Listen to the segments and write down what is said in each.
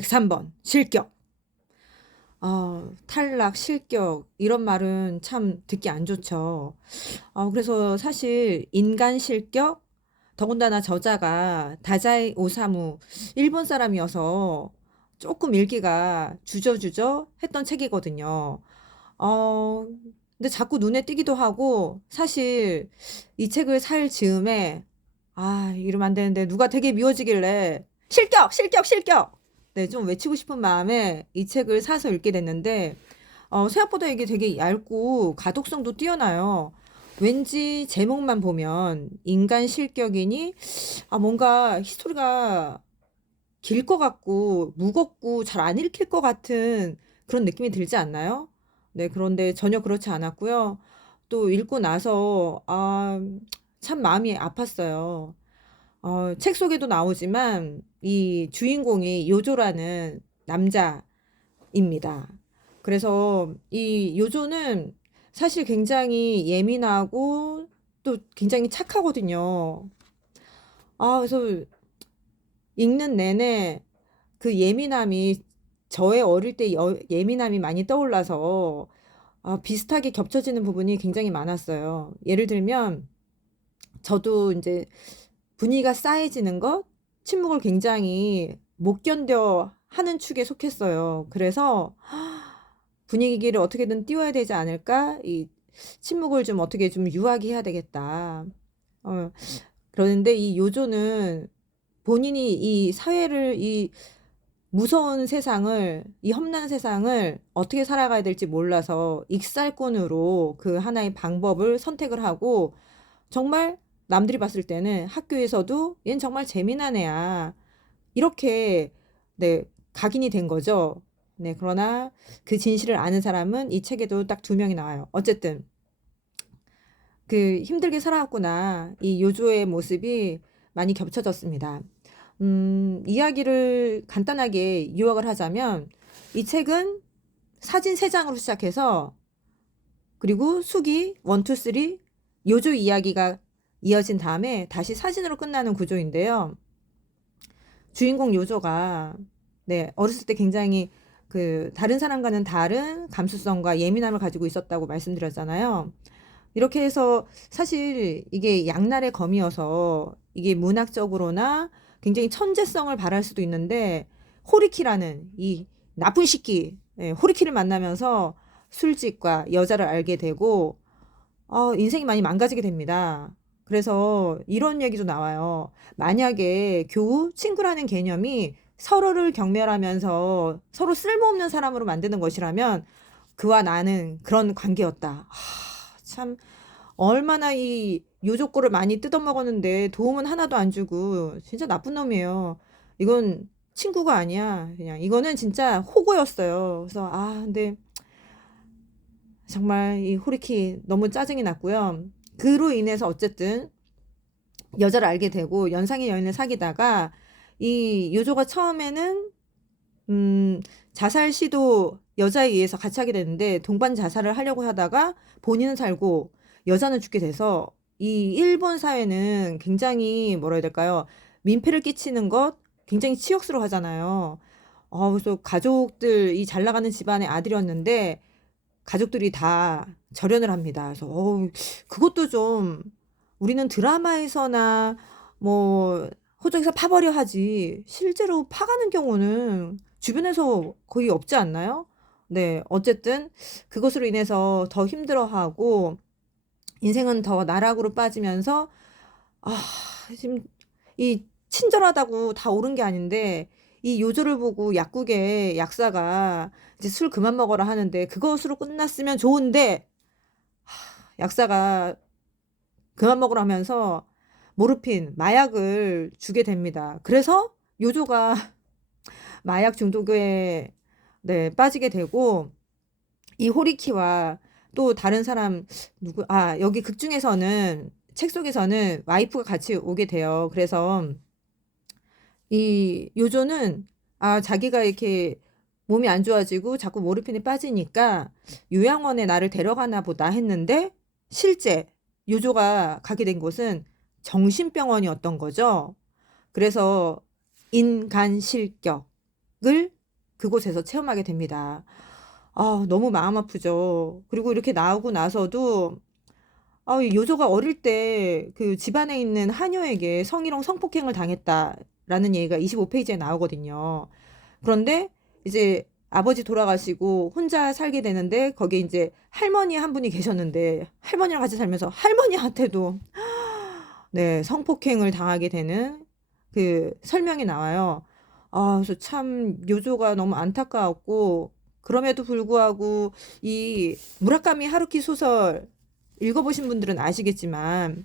103번 실격. 탈락, 실격 이런 말은 참 듣기 안 좋죠. 그래서 사실 인간 실격, 더군다나 저자가 다자이 오사무 일본 사람이어서 조금 읽기가 주저주저 했던 책이거든요. 어, 근데 자꾸 눈에 띄기도 하고 사실 이 책을 살 즈음에 이러면 안 되는데 누가 되게 미워지길래 실격! 실격! 실격! 네, 좀 외치고 싶은 마음에 이 책을 사서 읽게 됐는데 생각보다 이게 되게 얇고 가독성도 뛰어나요. 왠지 제목만 보면 인간 실격이니 뭔가 히스토리가 길 것 같고 무겁고 잘 안 읽힐 것 같은 그런 느낌이 들지 않나요? 네, 그런데 전혀 그렇지 않았고요. 또 읽고 나서 참 마음이 아팠어요. 책 속에도 나오지만 이 주인공이 요조라는 남자입니다. 그래서 이 요조는 사실 굉장히 예민하고 또 굉장히 착하거든요. 그래서 읽는 내내 그 예민함이 저의 어릴 때 예민함이 많이 떠올라서 비슷하게 겹쳐지는 부분이 굉장히 많았어요. 예를 들면 저도 이제 분위기가 싸해지는 것, 침묵을 굉장히 못 견뎌 하는 축에 속했어요. 그래서 분위기를 어떻게든 띄워야 되지 않을까? 이 침묵을 좀 어떻게 좀 유하게 해야 되겠다. 어, 그러는데 이 요조는 본인이 이 사회를, 이 무서운 세상을, 이 험난한 세상을 어떻게 살아가야 될지 몰라서 익살꾼으로 그 하나의 방법을 선택을 하고 정말 남들이 봤을 때는 학교에서도 얜 정말 재미난 애야. 이렇게 네, 각인이 된 거죠. 네, 그러나 그 진실을 아는 사람은 이 책에도 딱 두 명이 나와요. 어쨌든 그 힘들게 살아왔구나. 이 요조의 모습이 많이 겹쳐졌습니다. 이야기를 간단하게 요약을 하자면 이 책은 사진 3장으로 시작해서 그리고 수기 1, 2, 3 요조 이야기가 이어진 다음에 다시 사진으로 끝나는 구조인데요. 주인공 요조가 네, 어렸을 때 굉장히 그 다른 사람과는 다른 감수성과 예민함을 가지고 있었다고 말씀드렸잖아요. 이렇게 해서 사실 이게 양날의 검이어서 이게 문학적으로나 굉장히 천재성을 발할 수도 있는데 호리키라는 이 나쁜 시끼 호리키를 만나면서 술집과 여자를 알게 되고 인생이 많이 망가지게 됩니다. 그래서 이런 얘기도 나와요. 만약에 교우, 친구라는 개념이 서로를 경멸하면서 서로 쓸모없는 사람으로 만드는 것이라면 그와 나는 그런 관계였다. 참 얼마나 이 요조꼬를 많이 뜯어먹었는데 도움은 하나도 안 주고 진짜 나쁜 놈이에요. 이건 친구가 아니야. 그냥 이거는 진짜 호구였어요. 그래서 근데 정말 이 호리키 너무 짜증이 났고요. 그로 인해서 어쨌든 여자를 알게 되고 연상의 여인을 사귀다가 이 요조가 처음에는 자살 시도 여자에 의해서 같이 하게 되는데 동반 자살을 하려고 하다가 본인은 살고 여자는 죽게 돼서 이 일본 사회는 굉장히 뭐라 해야 될까요? 민폐를 끼치는 것 굉장히 치욕스러워 하잖아요. 그래서 가족들 이 잘 나가는 집안의 아들이었는데 가족들이 다 절연을 합니다. 그래서 그것도 좀 우리는 드라마에서나 뭐 호적에서 파버려 하지 실제로 파가는 경우는 주변에서 거의 없지 않나요? 네, 어쨌든 그것으로 인해서 더 힘들어하고 인생은 더 나락으로 빠지면서 아, 지금 이 친절하다고 다 옳은 게 아닌데 이 요조를 보고 약국의 약사가 이제 술 그만 먹어라 하는데 그것으로 끝났으면 좋은데 약사가 그만 먹으라 하면서 모르핀, 마약을 주게 됩니다. 그래서 요조가 마약 중독에 네, 빠지게 되고 이 호리키와 또 다른 사람 여기 극 중에서는 책 속에서는 와이프가 같이 오게 돼요. 그래서 이 요조는 자기가 이렇게 몸이 안 좋아지고 자꾸 모르핀에 빠지니까 요양원에 나를 데려가나 보다 했는데 실제 요조가 가게 된 곳은 정신병원이었던 거죠. 그래서 인간 실격을 그곳에서 체험하게 됩니다. 아, 너무 마음 아프죠. 그리고 이렇게 나오고 나서도 이 요조가 어릴 때 그 집안에 있는 하녀에게 성희롱 성폭행을 당했다라는 얘기가 25페이지에 나오거든요. 그런데 이제 아버지 돌아가시고 혼자 살게 되는데 거기에 이제 할머니 한 분이 계셨는데 할머니랑 같이 살면서 할머니한테도 네, 성폭행을 당하게 되는 그 설명이 나와요. 그래서 참 요조가 너무 안타까웠고 그럼에도 불구하고 이 무라카미 하루키 소설 읽어보신 분들은 아시겠지만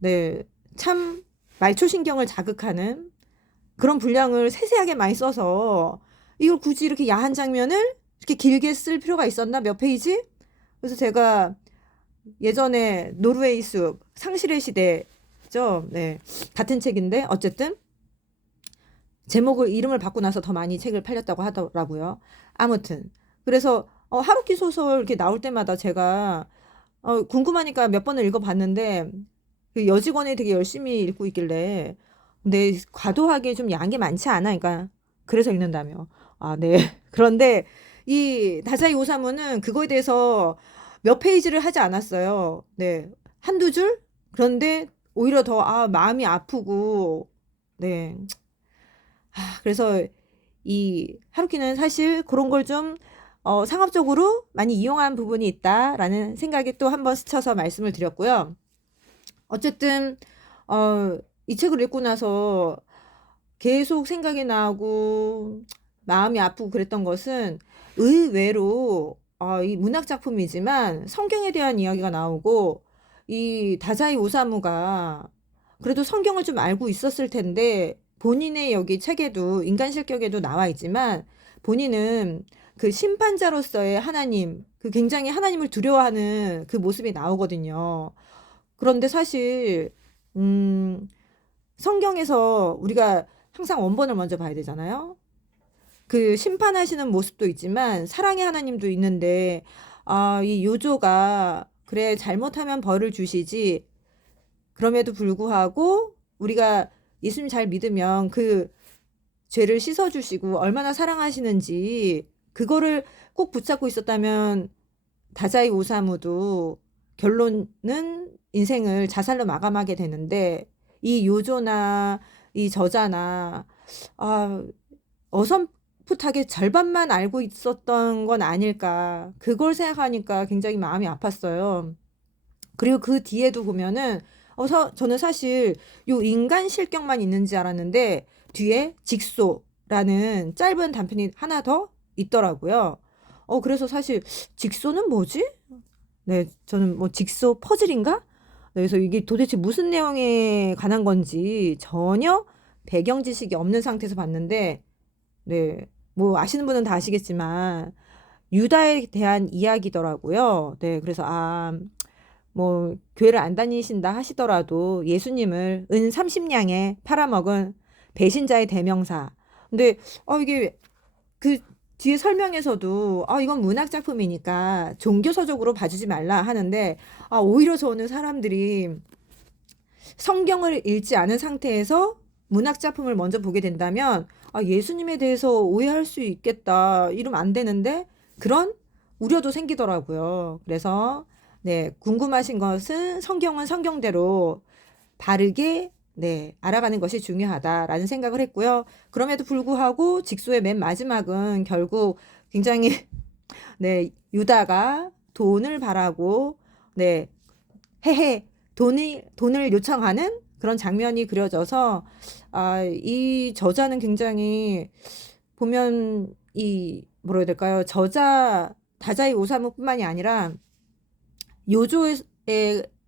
네, 참 말초신경을 자극하는 그런 분량을 세세하게 많이 써서 이걸 굳이 이렇게 야한 장면을 이렇게 길게 쓸 필요가 있었나? 몇 페이지? 그래서 제가 예전에 노르웨이 숲, 상실의 시대죠. 네. 같은 책인데 어쨌든 제목을 이름을 바꾸고 나서 더 많이 책을 팔렸다고 하더라고요. 아무튼 그래서 하루키 소설 이렇게 나올 때마다 제가 궁금하니까 몇 번을 읽어봤는데 그 여직원이 되게 열심히 읽고 있길래 근데 과도하게 좀 양이 많지 않아. 그러니까 그래서 읽는다며. 아, 네. 그런데 이 다자이 오사무는 그거에 대해서 몇 페이지를 하지 않았어요. 네. 한두 줄? 그런데 오히려 더 마음이 아프고 네. 그래서 이 하루키는 사실 그런 걸 좀 상업적으로 많이 이용한 부분이 있다라는 생각이 또 한번 스쳐서 말씀을 드렸고요. 어쨌든 이 책을 읽고 나서 계속 생각이 나고 마음이 아프고 그랬던 것은 의외로 이 문학 작품이지만 성경에 대한 이야기가 나오고 이 다자이 오사무가 그래도 성경을 좀 알고 있었을 텐데 본인의 여기 책에도 인간 실격에도 나와 있지만 본인은 그 심판자로서의 하나님, 그 굉장히 하나님을 두려워하는 그 모습이 나오거든요. 그런데 사실 성경에서 우리가 항상 원본을 먼저 봐야 되잖아요. 그 심판하시는 모습도 있지만 사랑의 하나님도 있는데 이 요조가 그래 잘못하면 벌을 주시지 그럼에도 불구하고 우리가 예수님 잘 믿으면 그 죄를 씻어주시고 얼마나 사랑하시는지 그거를 꼭 붙잡고 있었다면 다자이 오사무도 결론은 인생을 자살로 마감하게 되는데 이 요조나 이 저자나 아, 어설프하게 절반만 알고 있었던 건 아닐까 그걸 생각하니까 굉장히 마음이 아팠어요. 그리고 그 뒤에도 보면은 저는 사실 요 인간 실격만 있는 줄 알았는데 뒤에 직소라는 짧은 단편이 하나 더 있더라고요. 그래서 사실 직소는 뭐지? 네, 저는 뭐 직소 퍼즐인가? 네, 그래서 이게 도대체 무슨 내용에 관한 건지 전혀 배경 지식이 없는 상태에서 봤는데, 네, 뭐 아시는 분은 다 아시겠지만 유다에 대한 이야기더라고요. 네, 그래서 뭐 교회를 안 다니신다 하시더라도 예수님을 은 30냥에 팔아먹은 배신자의 대명사. 근데 이게 그 뒤에 설명에서도 이건 문학 작품이니까 종교서적으로 봐주지 말라 하는데 오히려 저는 사람들이 성경을 읽지 않은 상태에서 문학 작품을 먼저 보게 된다면 예수님에 대해서 오해할 수 있겠다. 이러면 안 되는데 그런 우려도 생기더라고요. 그래서 네, 궁금하신 것은 성경은 성경대로 바르게 네, 알아가는 것이 중요하다라는 생각을 했고요. 그럼에도 불구하고 직소의 맨 마지막은 결국 굉장히 네, 유다가 돈을 바라고 네, 해해 돈을 요청하는 그런 장면이 그려져서 이 저자는 굉장히 보면 이 뭐라 해야 될까요? 저자 다자이 오사무뿐만이 아니라 요조의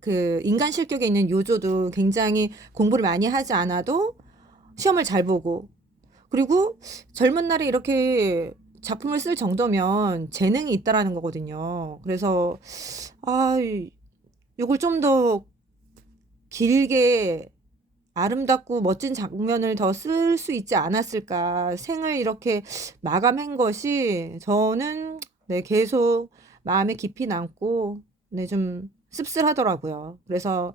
그 인간 실격에 있는 요조도 굉장히 공부를 많이 하지 않아도 시험을 잘 보고 그리고 젊은 날에 이렇게 작품을 쓸 정도면 재능이 있다라는 거거든요. 그래서 이걸 좀 더 길게 아름답고 멋진 장면을 더 쓸 수 있지 않았을까. 생을 이렇게 마감한 것이 저는 네, 계속 마음에 깊이 남고 네, 좀 씁쓸하더라고요. 그래서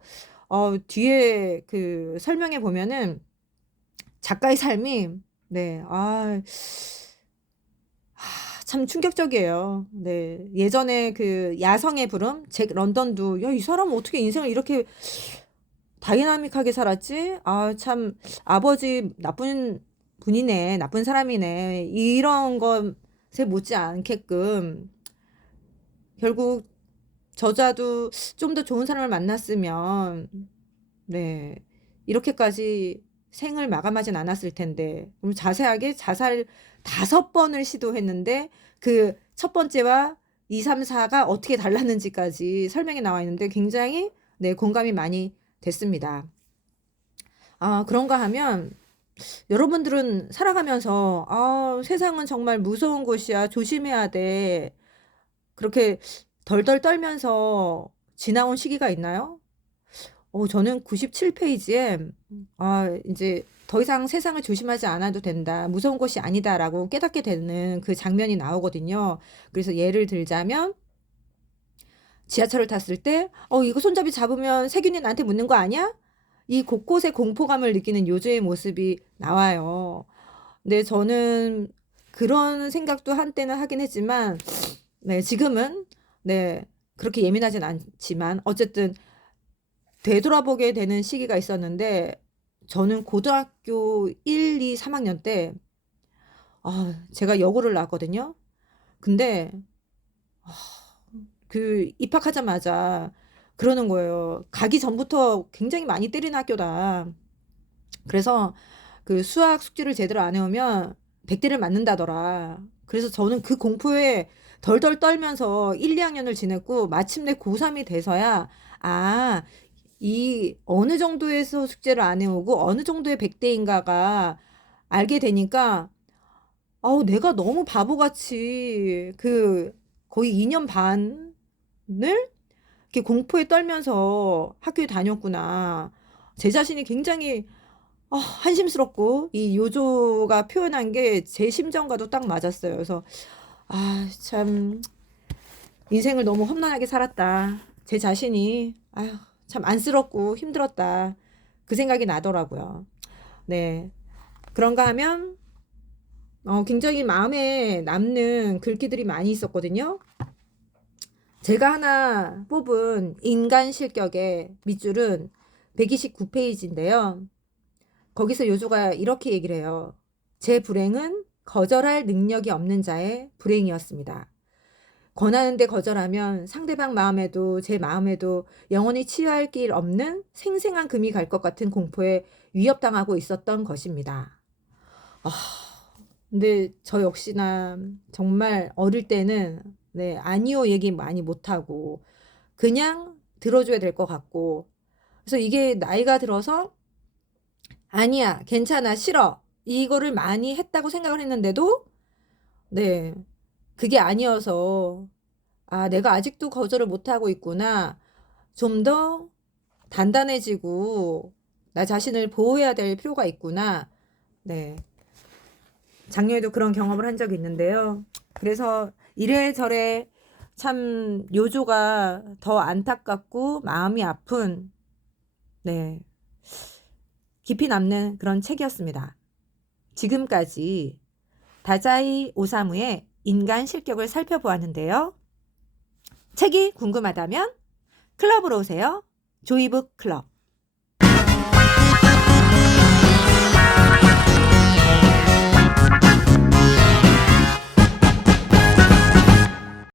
뒤에 그 설명에 보면은 작가의 삶이 네. 참 충격적이에요. 네. 예전에 그 야성의 부름 잭 런던도 '야 이 사람은 어떻게 인생을 이렇게 다이나믹하게 살았지? 참 아버지 나쁜 분이네. 나쁜 사람이네.' 이런 것에 못지 않게끔 결국 저자도 좀 더 좋은 사람을 만났으면 네 이렇게까지 생을 마감하진 않았을 텐데 자세하게 자살 5번을 시도했는데 그 첫 번째와 2, 3, 4가 어떻게 달랐는지까지 설명이 나와 있는데 굉장히 네 공감이 많이 됐습니다. 그런가 하면 여러분들은 살아가면서 '세상은 정말 무서운 곳이야. 조심해야 돼.' 그렇게 덜덜 떨면서 지나온 시기가 있나요? 저는 97페이지에 인제 '더 이상 세상을 조심하지 않아도 된다. 무서운 곳이 아니다.'라고 깨닫게 되는 그 장면이 나오거든요. 그래서 예를 들자면 지하철을 탔을 때 이거 손잡이 잡으면 세균이 나한테 묻는 거 아니야?' 이 곳곳에 공포감을 느끼는 요조의 모습이 나와요. 근데 저는 그런 생각도 한때는 하긴 했지만 네 지금은 네 그렇게 예민하진 않지만 어쨌든 되돌아보게 되는 시기가 있었는데 저는 고등학교 1, 2, 3학년 때 제가 여고를 나왔거든요. 근데 아 그 입학하자마자 그러는 거예요. "가기 전부터 굉장히 많이 때리는 학교다." 그래서 그 수학 숙제를 제대로 안 해 오면 100 대를 맞는다더라. 그래서 저는 그 공포에 덜덜 떨면서 1, 2 학년을 지냈고 마침내 고3이 돼서야 이 어느 정도에서 숙제를 안 해 오고 어느 정도의 100 대인가가 알게 되니까 내가 너무 바보같이 그 거의 2년 반을 이렇게 공포에 떨면서 학교에 다녔구나. 제 자신이 굉장히 한심스럽고 이 요조가 표현한 게 제 심정과도 딱 맞았어요. 그래서 참 '인생을 너무 험난하게 살았다. 제 자신이 참 안쓰럽고 힘들었다.' 그 생각이 나더라고요. 네. 그런가 하면 굉장히 마음에 남는 글귀들이 많이 있었거든요. 제가 하나 뽑은 인간 실격의 밑줄은 129 페이지인데요. 거기서 요조가 이렇게 얘기를 해요. "제 불행은 거절할 능력이 없는 자의 불행이었습니다. 권하는데 거절하면 상대방 마음에도 제 마음에도 영원히 치유할 길 없는 생생한 금이 갈 것 같은 공포에 위협당하고 있었던 것입니다." 아 근데 저 역시나 정말 어릴 때는 네 아니요 얘기 많이 못하고 그냥 들어줘야 될 것 같고 그래서 이게 나이가 들어서 "아니야. 괜찮아. 싫어." 이거를 많이 했다고 생각을 했는데도 네 그게 아니어서 '내가 아직도 거절을 못하고 있구나. 좀 더 단단해지고 나 자신을 보호해야 될 필요가 있구나.' 네. 작년에도 그런 경험을 한 적이 있는데요. 그래서 이래저래 참 요조가 더 안타깝고 마음이 아픈 네 깊이 남는 그런 책이었습니다. 지금까지 다자이 오사무의 인간 실격을 살펴보았는데요. 책이 궁금하다면 클럽으로 오세요. 조이북 클럽.